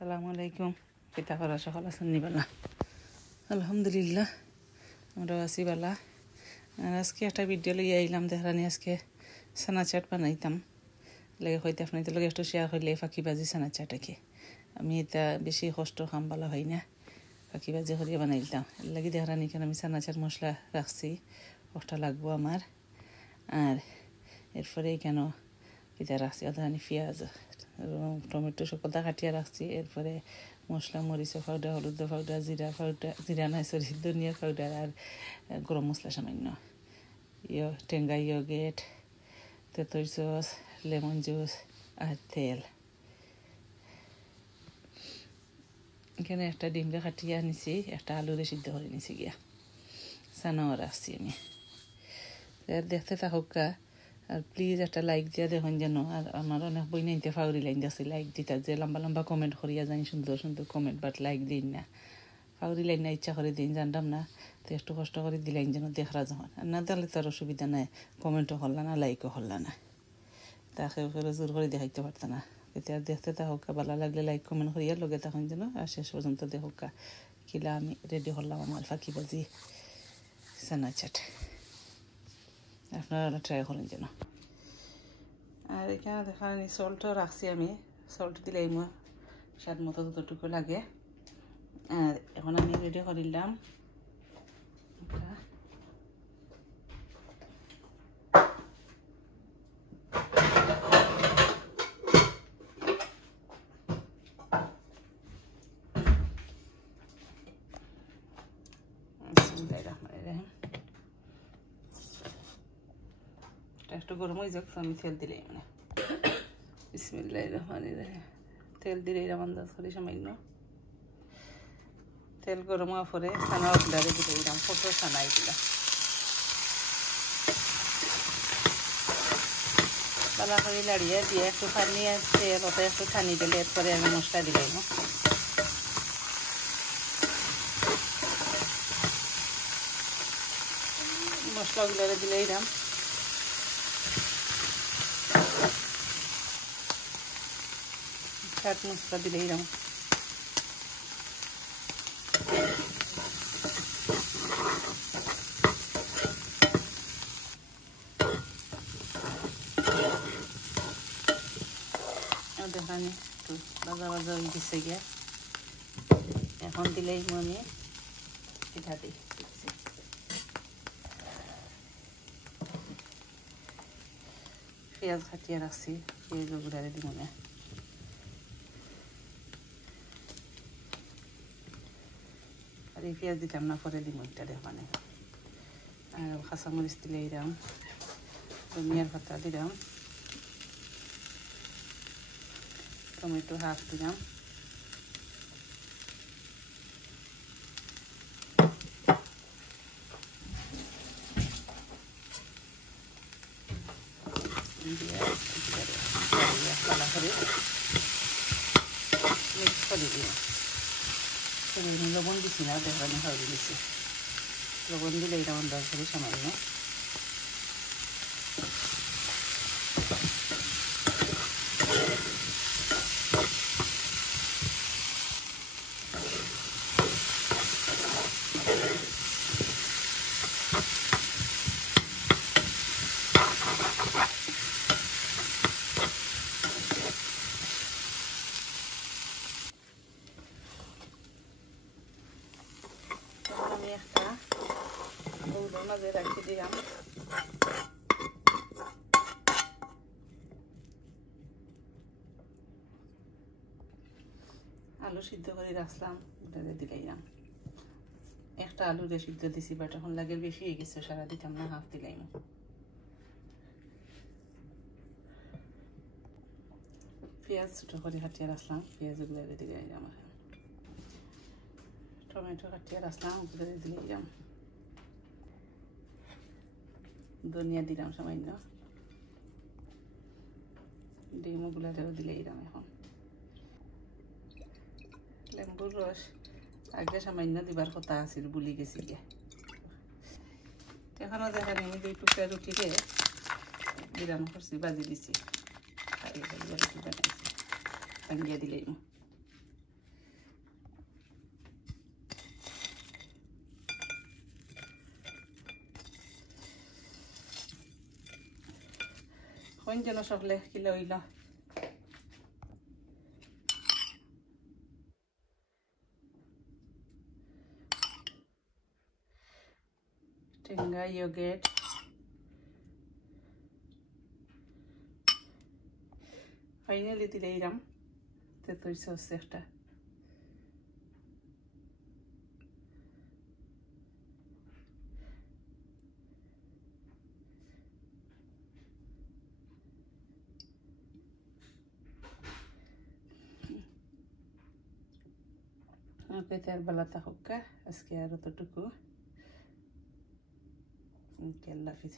আসসালামু আলাইকুম পিতা করা সকাল আছেন নিবালা আলহামদুলিল্লাহ আমরা আছি বালা আর আজকে একটা ভিডিও লইয়া আইলাম দেখানি আজকে সানা চাট বানাইতাম লাগে হইতে আপনাদের লগে একটু শেয়ার করলে ফাঁকিবাজি সানা চাটাকে আমি এটা বেশি কষ্ট খাম বালা হয় না ফাঁকিবাজি করিয়া বানাইলাম এর লাগে দেখানি কেন আমি সানা চাট মশলা রাখছি ওটা লাগবো আমার আর এরপরে কেন পিতা রাখছি আদানি পেঁয়াজ টমেটো সকলটা কাটিয়া রাখছি এরপরে মশলা মরিচ পাউডার হলুদ পাউডার জিরা নাই সরি ধনিয়া পাউডার আর গরম মশলা সামান্য টেঙ্গা ইয়োগেট তেঁতুল সস লেমন জুস আর তেল এখানে একটা ডিমটা কাটিয়ে নিছি একটা আলুরে সিদ্ধ করে নিছি গিয়া সানাও রাখছি আমি দেখতে থাকুকা আর প্লিজ একটা লাইক দিয়া দেখুন যেন আর আমার অনেক বই নাইতে ফাউরি লাইন আছে লাইক দিতা যে লম্বা লম্বা কমেন্ট করিয়া যাই সুন্দর সুন্দর কমেন্ট বাট লাইক দিন না ফাউরি লাইন না ইচ্ছা করে দিন জানতাম না তো একটু কষ্ট করে দিলাইন যেন দেখরা যখন আর না দেখলে তার অসুবিধা নাই কমেন্টও হল্লা না লাইকও হল্লা না তাকে জোর করে দেখাইতে পারত না এতিয়া দেখতে থাকা ভালো লাগলে লাইক কমেন্ট করিয়া লগে তখন যেন আর শেষ পর্যন্ত দেখা কিলা আমি রেডি হলাম আমার ফাঁকিবাজি সানা চাট আপনারা ট্রাই করেন যেন আর এখানে দেখানি সল্টও রাখছি আমি সল্ট দিলেই মই স্বাদ মতো যতটুকু লাগে আর এখন আমি রেডি করিলাম একটু গরম হয়ে যাক আমি তেল দিলেই মানে বিসমিল্লাহির রহমানির রহিম তেল দিলেই আন্দাজ করে সামান্য তেল গরম হওয়ার পরে ছানা উঠলারে দিলে এরকম ছোটো ছানা এগুলা পালা করে লাড়িয়ে দিয়ে একটু পানি তেল ওতে একটু ছানি দিলে এরপরে আমি মশলা দিলাই মশলাগুলো দিলে এরকম চাট মশলা দিলে এরকম দেখানি একটু বাজা বাজা হয়ে গেছে গিয়া এখন দিলেই আমি পিঠা দিই পেঁয়াজ কাটিয়ে রাখছি পেঁয়াজ গুঁড়ারে দিব না আর এই পেঁয়াজ দিতাম না পরে দিব এটা দেখানে আর কাঁচামরিচ দিলে দিলাম ধনিয়ার পাতা দিলাম টমেটো হাফ দিলাম পালা করে মিক্স করে দিলাম লবণ দিচ্ছি না দেখানো হয়ে দিচ্ছি লবণ দিলে এটা আন্দাজ করে সামান্য আমি একটা বউলের মাঝে রাখি দিলাম আলু সিদ্ধ করে রাখলাম ওটাতে দিলাম একটা আলুরে সিদ্ধ দিছি বাট এখন লাগে বেশি হয়ে গেছে সারা দিতাম না হাফ দিলাম পেঁয়াজ ছোটো করে কাটিয়ে রাখলাম পেঁয়াজগুলো দিলাম টমেটো কাটিয়ে রাখলাম ওগুলো দিলাম ধনিয়া দিলাম সামান্য ডিমগুলোও দিলে এরকম এখন লেম্বুর রস আগে সামান্য দিবার কথা আছিল ভুলি গেছি গিয়া এখনও দেখানি আমি 2 টুকরা রুটিতে দিলাম করছি বাজি দিছি রুটি বানাইছি ভাঙিয়ে দিলেই কোন যেন সকলে কিলো হইল টেঙ্গা ইয়োগেট ফাইনালি দিলে এইরাম তেতুই সস একটা পেটের বেলা থাকুক আজকে আর অতটুকু আল্লাহ হাফিজ।